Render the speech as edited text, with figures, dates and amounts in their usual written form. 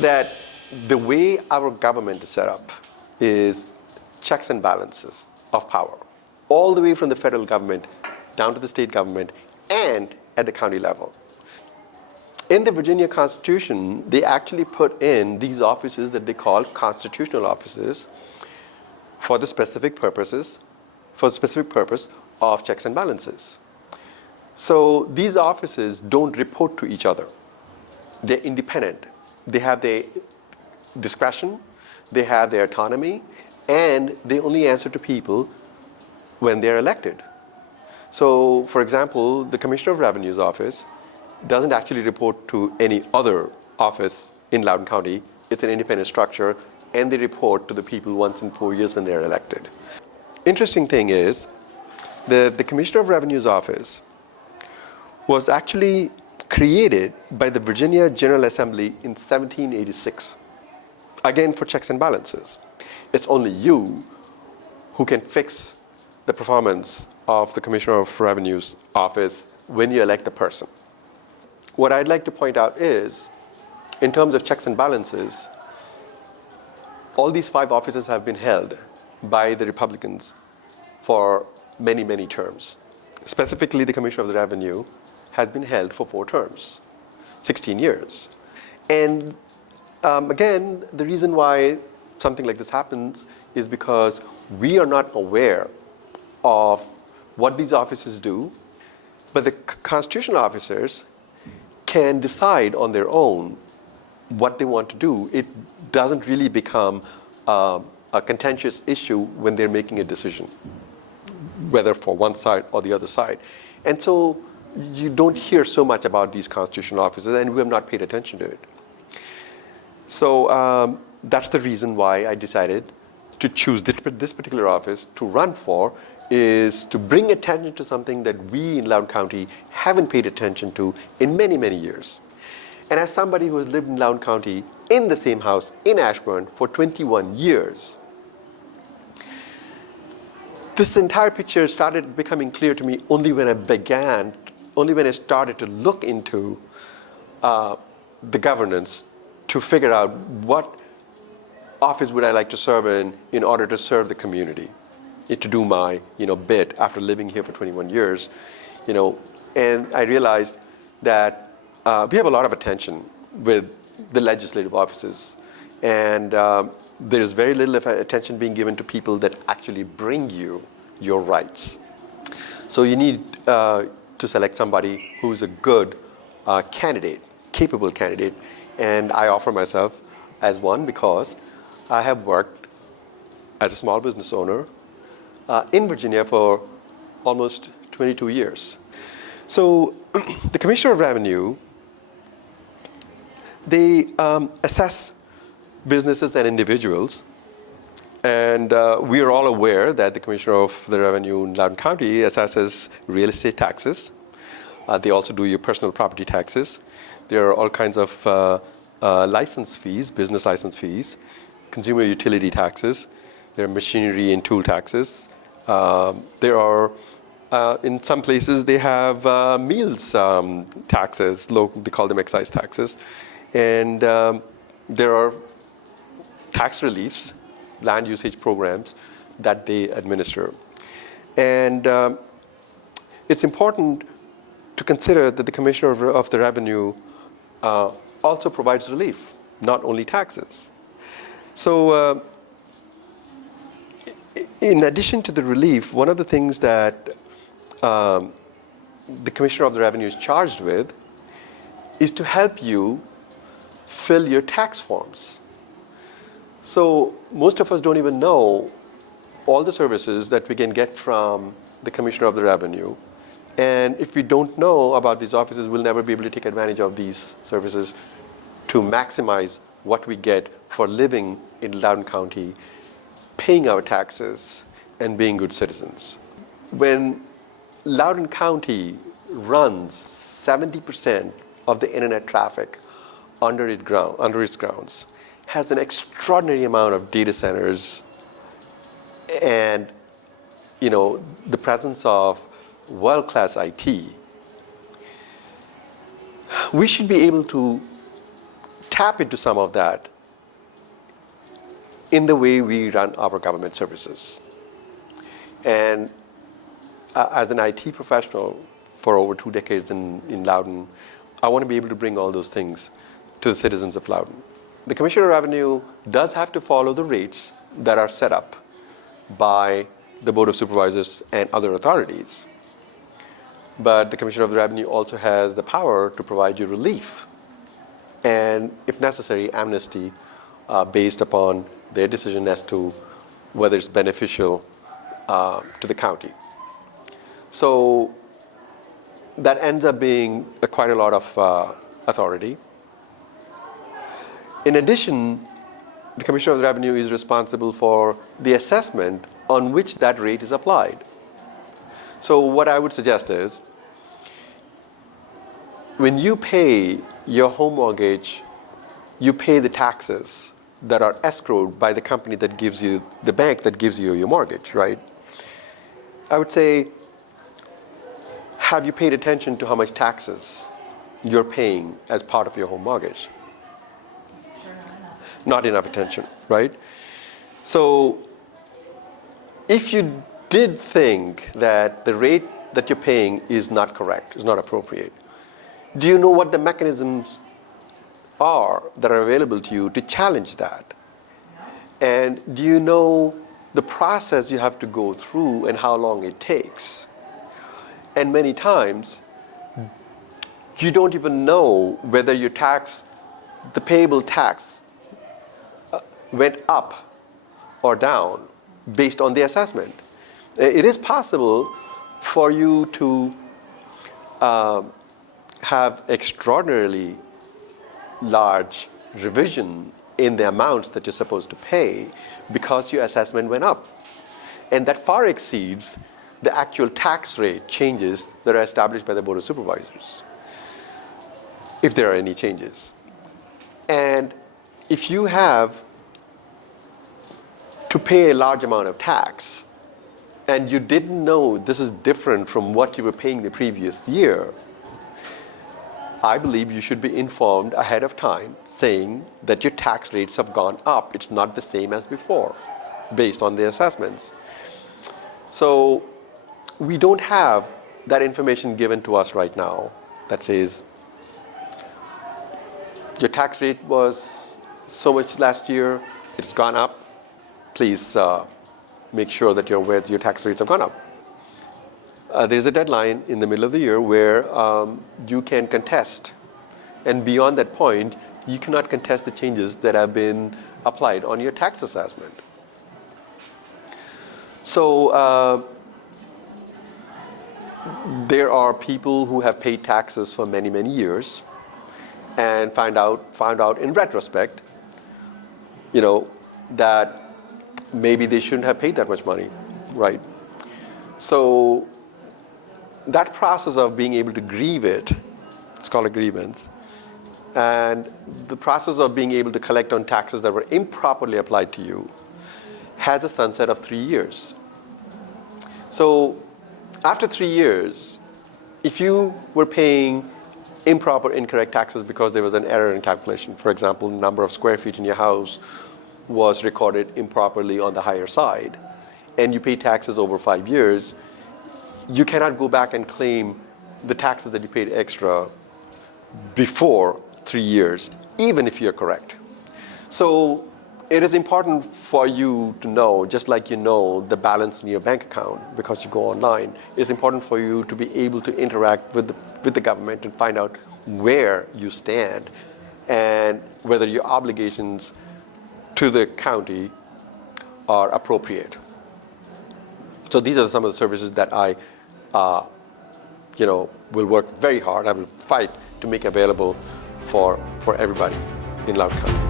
that the way our government is set up is checks and balances of power, all the way from the federal government down to the state government and at the county level. In the Virginia Constitution, they actually put in these offices that they call constitutional offices for the specific purpose of checks and balances. So these offices don't report to each other. They're independent. They have their discretion, they have their autonomy, and they only answer to people when they're elected. So, for example, the Commissioner of Revenue's office doesn't actually report to any other office in Loudoun County. It's an independent structure, and they report to the people once in 4 years when they're elected. Interesting thing is, the Commissioner of Revenue's office was actually created by the Virginia General Assembly in 1786, again for checks and balances. It's only you who can fix the performance of the Commissioner of Revenue's office when you elect the person. What I'd like to point out is, in terms of checks and balances, all these 5 offices have been held by the Republicans for many, many terms. Specifically, the Commissioner of the Revenue has been held for 4 terms, 16 years. And again, the reason why something like this happens is because we are not aware of what these offices do, but the constitutional officers can decide on their own what they want to do. It doesn't really become a contentious issue when they're making a decision, whether for one side or the other side. And so you don't hear so much about these constitutional officers, and we have not paid attention to it. So that's the reason why I decided to choose this particular office to run for, is to bring attention to something that we in Loudoun County haven't paid attention to in many, many years. And as somebody who has lived in Loudoun County in the same house in Ashburn for 21 years, this entire picture started becoming clear to me only when I started to look into the governance to figure out what office would I like to serve in order to serve the community, to do my bit after living here for 21 years. And I realized that we have a lot of attention with the legislative offices, and there's very little attention being given to people that actually bring you your rights. So you need to select somebody who's a good candidate, capable candidate, and I offer myself as one because I have worked as a small business owner in Virginia for almost 22 years. So the Commissioner of Revenue, they assess businesses and individuals, and we are all aware that the Commissioner of the Revenue in Loudoun County assesses real estate taxes. They also do your personal property taxes. There are all kinds of license fees, business license fees, consumer utility taxes. There are machinery and tool taxes. There are, in some places, they have meals taxes, they call them excise taxes. And there are tax reliefs, land usage programs that they administer. And it's important to consider that the Commissioner of the Revenue also provides relief, not only taxes. So in addition to the relief, one of the things that the Commissioner of the Revenue is charged with is to help you fill your tax forms. So most of us don't even know all the services that we can get from the Commissioner of the Revenue. And if we don't know about these offices, we'll never be able to take advantage of these services to maximize what we get for living in Loudoun County, paying our taxes, and being good citizens. When Loudoun County runs 70% of the internet traffic under its grounds, has an extraordinary amount of data centers, and the presence of world-class IT, we should be able to tap into some of that in the way we run our government services. And as an IT professional for over 2 decades in Loudoun, I want to be able to bring all those things to the citizens of Loudoun. The Commissioner of Revenue does have to follow the rates that are set up by the Board of Supervisors and other authorities. But the Commissioner of Revenue also has the power to provide you relief and, if necessary, amnesty based upon their decision as to whether it's beneficial to the county. So that ends up being quite a lot of authority. In addition, the Commissioner of Revenue is responsible for the assessment on which that rate is applied. So what I would suggest is, when you pay your home mortgage, you pay the taxes that are escrowed by the company that gives you, the bank that gives you your mortgage, right? I would say, have you paid attention to how much taxes you're paying as part of your home mortgage? Sure, not enough attention, right? So if you did think that the rate that you're paying is not correct, is not appropriate, do you know what the mechanisms are that are available to you to challenge that? And do you know the process you have to go through and how long it takes? And many times, you don't even know whether your tax, the payable tax, went up or down based on the assessment. It is possible for you to have extraordinarily large revision in the amounts that you're supposed to pay because your assessment went up. And that far exceeds the actual tax rate changes that are established by the Board of Supervisors, if there are any changes. And if you have to pay a large amount of tax and you didn't know this is different from what you were paying the previous year, I believe you should be informed ahead of time saying that your tax rates have gone up. It's not the same as before based on the assessments. So we don't have that information given to us right now that says your tax rate was so much last year, it's gone up. Please make sure that you're aware that your tax rates have gone up. There's a deadline in the middle of the year where you can contest. And beyond that point, you cannot contest the changes that have been applied on your tax assessment. So there are people who have paid taxes for many, many years and found out in retrospect, that maybe they shouldn't have paid that much money, right? So that process of being able to grieve it, it's called a grievance, and the process of being able to collect on taxes that were improperly applied to you has a sunset of 3 years. So after 3 years, if you were paying improper, incorrect taxes because there was an error in calculation, for example, the number of square feet in your house was recorded improperly on the higher side, and you pay taxes over 5 years, you cannot go back and claim the taxes that you paid extra before 3 years, even if you're correct. So it is important for you to know, just like you know the balance in your bank account because you go online, it's important for you to be able to interact with the government and find out where you stand and whether your obligations to the county are appropriate. So these are some of the services that I will work very hard, I will fight to make available for everybody in Loudoun County.